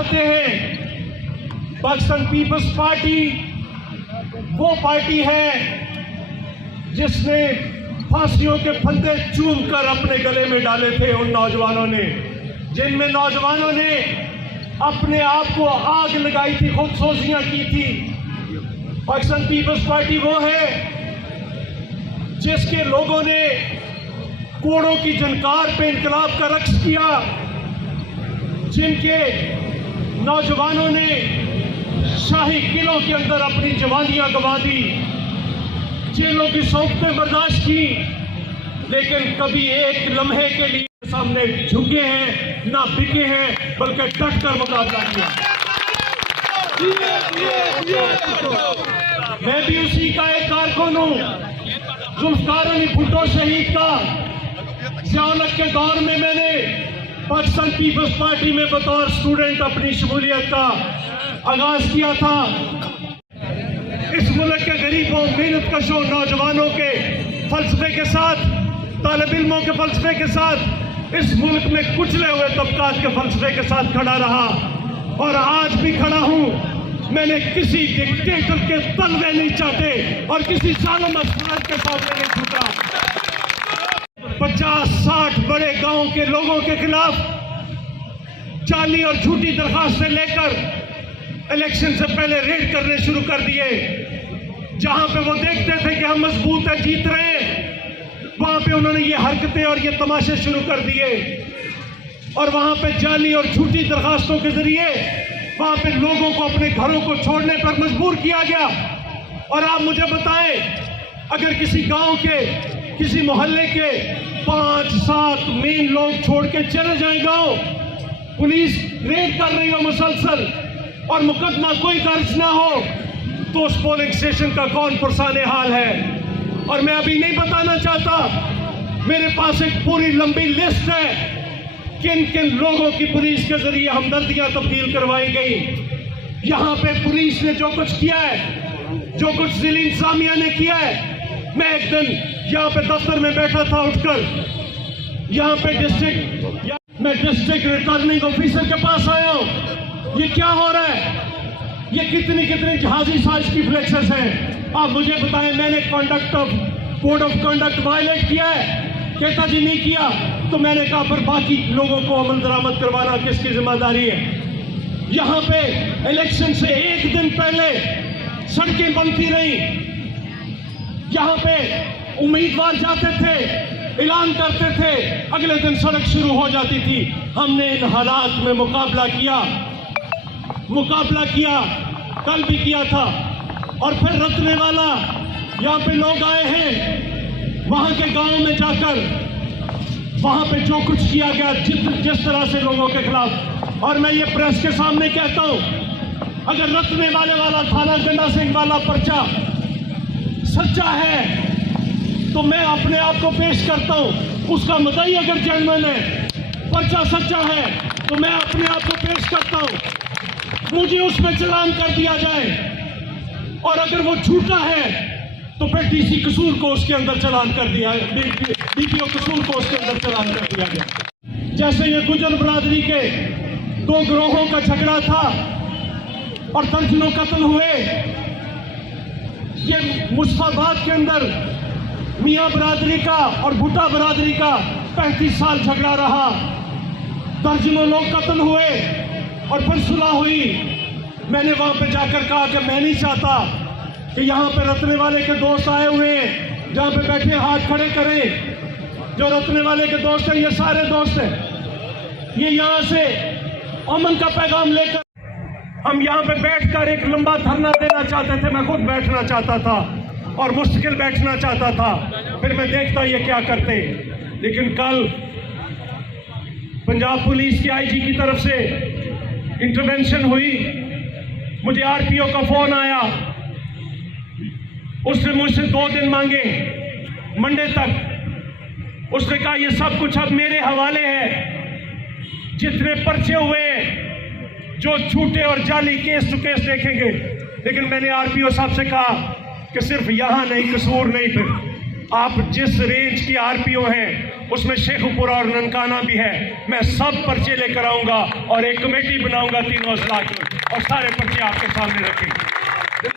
आते हैं। Pakistan peoples party वो पार्टी है जिसने फांसियों के फंदे चूम कर अपने गले में डाले थे उन नौजवानों ने, जिनमें नौजवानों ने अपने आप को आग लगाई थी, खुदसोजियां की थी। पाकिस्तान पीपल्स पार्टी वो है जिसके लोगों ने कोड़ों की जनकार पे इनकलाब का रक्स किया, जिनके नौजवानों ने शाही किलों के अंदर अपनी जवानियां गंवा दी, जेलों की सौंपतें बर्दाश्त की, लेकिन कभी एक लम्हे के लिए सामने झुके हैं ना बिके हैं, बल्कि डट कर मुकाबला किया। मैं भी उसी का एक कारकुन हूं। जुल्फकार अली भुट्टो शहीद का ज़ियाउल-हक के दौर में मैंने पाकिस्तान पीपल्स पार्टी में बतौर स्टूडेंट अपनी शमूलियत का आगाज किया था। इस मुल्क के गरीबों, मेहनत कशों नौजवानों के फलसफे के साथ, तालिब इल्मों के फलसफे के साथ, इस मुल्क में कुचले हुए तबकात के फलसफे के साथ खड़ा रहा और आज भी खड़ा हूं। मैंने किसी डिक्टेटर के तलवे नहीं चाटे और किसी जालिम असलात के सामने नहीं झुका। 50-60 बड़े गांव के लोगों के खिलाफ जाली और झूठी दरखास्तें लेकर इलेक्शन से पहले रेड करने शुरू कर दिए। जहां पे वो देखते थे कि हम मजबूत है, जीत रहे हैं, वहां पे उन्होंने ये हरकतें और ये तमाशे शुरू कर दिए और वहां पे जाली और झूठी दरखास्तों के जरिए वहां पे लोगों को अपने घरों को छोड़ने पर मजबूर किया गया। और आप मुझे बताएं, अगर किसी गांव के, किसी मोहल्ले के 5-7 मेन लोग छोड़ के चले जाए गांव, पुलिस रेड कर रही हो मुसलसल और मुकदमा कोई दर्ज ना हो, तो उस पोलिंग स्टेशन का कौन पुरसाने हाल है। और मैं अभी नहीं बताना चाहता, मेरे पास एक पूरी लंबी लिस्ट है किन किन लोगों की पुलिस के जरिए हमदर्दियां तब्दील करवाई गई। यहां पे पुलिस ने जो कुछ किया है, जो कुछ जिला इंतजामिया ने किया है, मैं एक दिन यहाँ पे दफ्तर में बैठा था, उठकर यहाँ पे मैं डिस्ट्रिक्ट रिटर्निंग ऑफिसर के पास आया हूँ। ये क्या हो रहा है? ये कितनी जहाजी साइज की फ्लेक्सेस हैं? आप मुझे बताएं, मैंने कोड ऑफ कंडक्ट वायलेट किया है? कहता जी नहीं किया। तो मैंने कहा फिर बाकी लोगों को अमल दरामद करवाना किसकी जिम्मेदारी है? यहाँ पे इलेक्शन से एक दिन पहले सड़कें बनती रही, यहाँ पे उम्मीदवार जाते थे, ऐलान करते थे, अगले दिन सड़क शुरू हो जाती थी। हमने इन हालात में मुकाबला किया, कल भी किया था। और फिर रतने वाला यहाँ पे लोग आए हैं, वहां के गांव में जाकर वहां पे जो कुछ किया गया जिस तरह से लोगों के खिलाफ, और मैं ये प्रेस के सामने कहता हूं, अगर रतने वाला थाना गंडा सिंह वाला पर्चा सच्चा है तो मैं अपने आप को पेश करता हूं। उसका मुद्दई अगर जेन्युइन है, पर्चा सच्चा है, तो मैं अपने आप को पेश करता हूं, मुझे उसमें चालान कर दिया जाए। और अगर वो झूठा है तो फिर डीसी कसूर को उसके अंदर चालान कर दिया, डीपीओ कसूर को उसके अंदर चालान कर दिया गया। जैसे ये गुजर बरादरी के 2 गिरोहों का झगड़ा था और दर्जनों कत्ल हुए। ये मुस्तफाबाद के अंदर मियां बरादरी का और भुट्टा बरादरी का 35 साल झगड़ा रहा, दर्जनों लोग कत्ल हुए और फिर सुलह हुई। मैंने वहां पे जाकर कहा कि मैं नहीं चाहता कि यहाँ पे रतने वाले के दोस्त आए हुए हैं, जहाँ पे बैठे हाथ खड़े करें। जो रतने वाले के दोस्त हैं, ये सारे दोस्त हैं, ये यहाँ से अमन का पैगाम लेकर हम यहाँ पे बैठकर एक लंबा धरना देना चाहते थे। मैं खुद बैठना चाहता था और मुस्तकिल बैठना चाहता था, फिर मैं देखता ये क्या करते। लेकिन कल पंजाब पुलिस की आईजी की तरफ से इंटरवेंशन हुई, मुझे आरपीओ का फोन आया, उसने मुझसे 2 दिन मांगे, मंडे तक। उसने कहा ये सब कुछ अब मेरे हवाले है, जितने पर्चे हुए, जो झूठे और जाली केस टू केस देखेंगे। लेकिन मैंने आरपीओ साहब से कहा कि सिर्फ यहां नहीं, कसूर नहीं, फिर आप जिस रेंज की आरपीओ हैं उसमें शेखपुरा और ननकाना भी है, मैं सब पर्चे लेकर आऊंगा और एक कमेटी बनाऊंगा तीनों अजला की और सारे पर्चे आपके सामने रखेंगे।